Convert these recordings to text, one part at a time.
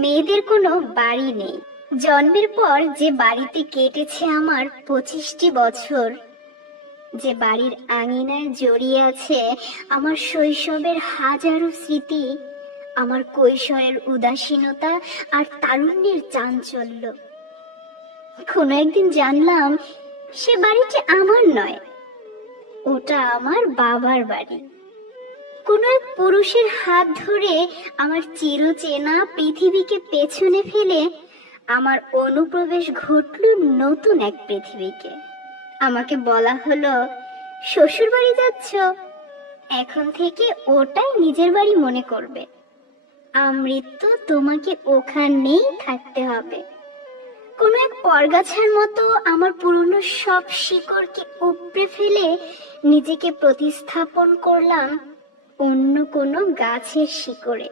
মেয়েদের কোনো বাড়ি নেই। জন্মের পর যে বাড়িতে কেটেছে আমার 25টি বছর, যে বাড়ির আঙিনায় জড়িয়ে আছে আমার শৈশবের হাজারো স্মৃতি, আমার কৈশোরের উদাসীনতা আর তারুণ্যের চাঞ্চল্য, কোনো একদিন জানলাম সে বাড়িটি আমার নয়, ওটা আমার বাবার বাড়ি। কোনো এক পুরুষের হাত ধরে আমার চিরচেনা পৃথিবীকে পেছনে ফেলে আমার অনুপ্রবেশ ঘটল নতুন এক পৃথিবীকে। আমাকে বলা হলো, শ্বশুর বাড়ি যাচ্ছ, এখন থেকে ওটাই নিজের বাড়ি মনে করবে, আমৃত্যু তোমাকে ওখানেই থাকতে হবে। কোনো এক পরগাছার মতো আমার পুরনো সব শিকড়কে উপড়ে ফেলে নিজেকে প্রতিস্থাপন করলাম অন্য কোনো গাছের শিকড়ে।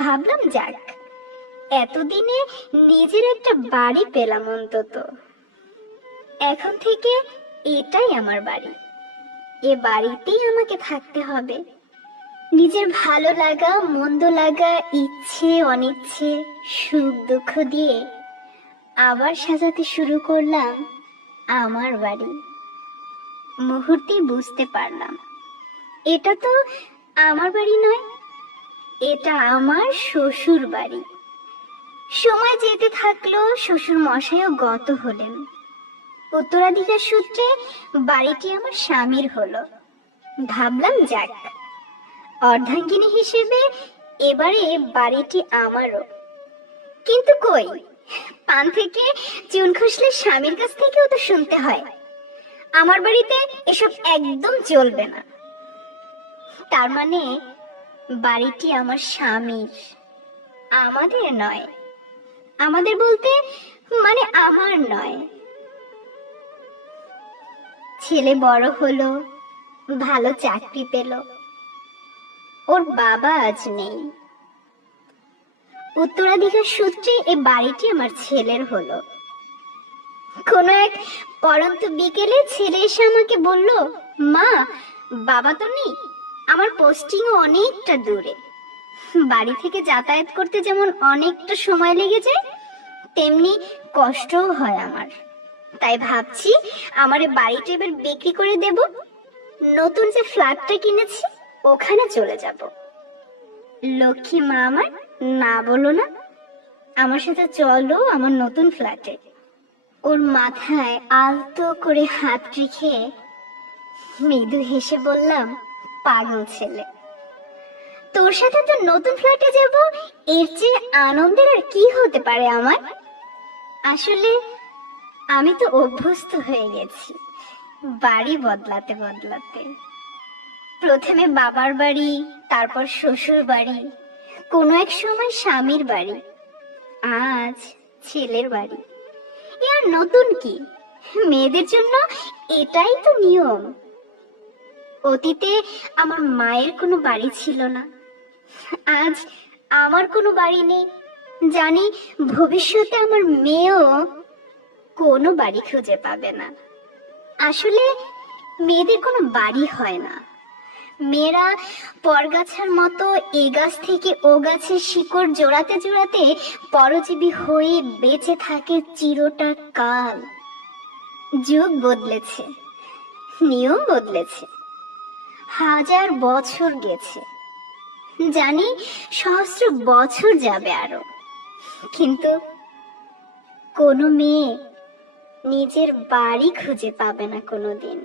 ভাবলাম, যাক, এতদিনে নিজের একটা বাড়ি পেলাম অন্তত। এখন থেকে এটাই আমার বাড়ি, এ বাড়িতেই আমাকে থাকতে হবে। নিজের ভালো লাগা মন্দ লাগা, ইচ্ছে অনিচ্ছে, সুখ দুঃখ দিয়ে আবার সাজাতে শুরু করলাম আমার বাড়ি। মুহূর্তেই বুঝতে পারলাম, এটা তো আমার বাড়ি নয়, এটা আমার শ্বশুর বাড়ি। সময় যেতে থাকলো, শ্বশুর মশাইও গত হলেন। উত্তরাধিকার সূত্রে বাড়িটি আমার স্বামীর হলো। ভাবলাম, যাক, অর্ধাঙ্গিনী হিসেবে এবারে বাড়িটি আমারও। কিন্তু কই, পান থেকে চুন খসলে স্বামীর কাছ থেকেও তো শুনতে হয়, আমার বাড়িতে এসব একদম চলবে না। তার মানে বাড়িটি আমার স্বামীর, আমাদের নয়। আমাদের বলতে মানে আমার নয়। ছেলে বড় হলো, ভালো চাকরি পেল, ওর বাবা আজ নেই। উত্তরাধিকার সূত্রে এ বাড়িটি আমার ছেলের হলো। কোনো এক পরন্ত বিকেলে ছেলে এসে আমাকে বলল, মা, বাবা তো নেই, আমার পোস্টিংও অনেকটা দূরে, বাড়ি থেকে যাতায়াত করতে যেমন অনেকটা সময় লেগে যায়, তেমনি কষ্টও হয় আমার। তাই ভাবছি আমার এই বাড়িটা এবার বিক্রি করে দেব, নতুন যে ফ্ল্যাটটা কিনেছি ওখানে চলে যাব। লক্ষ্মী মা আমার, না বলো না, আমার সাথে চলো আমার নতুন ফ্ল্যাটে। ওর মাথায় আলতো করে হাত রেখে মৃদু হেসে বললাম, পাগল ছেলে, তোর সাথে তো নতুন ফ্ল্যাটে যাব, এর চেয়ে আনন্দের আর কি হতে পারে আমার। আসলে আমি তো অভ্যস্ত হয়ে গেছি বাড়ি বদলাতে বদলাতে। প্রথমে বাবার বাড়ি, তারপর শ্বশুর বাড়ি, কোনো এক সময় স্বামীর বাড়ি, আজ ছেলের বাড়ি। এ আর নতুন কি, মেয়েদের জন্য এটাই তো নিয়ম। অতীতে আমার মায়ের কোনো বাড়ি ছিল না, আজ আমার কোনো বাড়ি নেই। জানি ভবিষ্যতে আমার মেয়েও কোনো বাড়ি খুঁজে পাবে না। আসলে মেয়েদের কোনো বাড়ি হয় না, মেয়েরা পরগাছার মতো এ গাছ থেকে ও গাছের শিকড় জোড়াতে জোড়াতে পরজীবী হয়ে বেঁচে থাকে চিরটা কাল। যুগ বদলেছে, নিয়ম বদলেছে, হাজার বছর গেছে, জানি সহস্র বছর যাবে আরো, কিন্তু কোনো মেয়ে নিজের বাড়ি খুঁজে পাবে না কোনোদিন।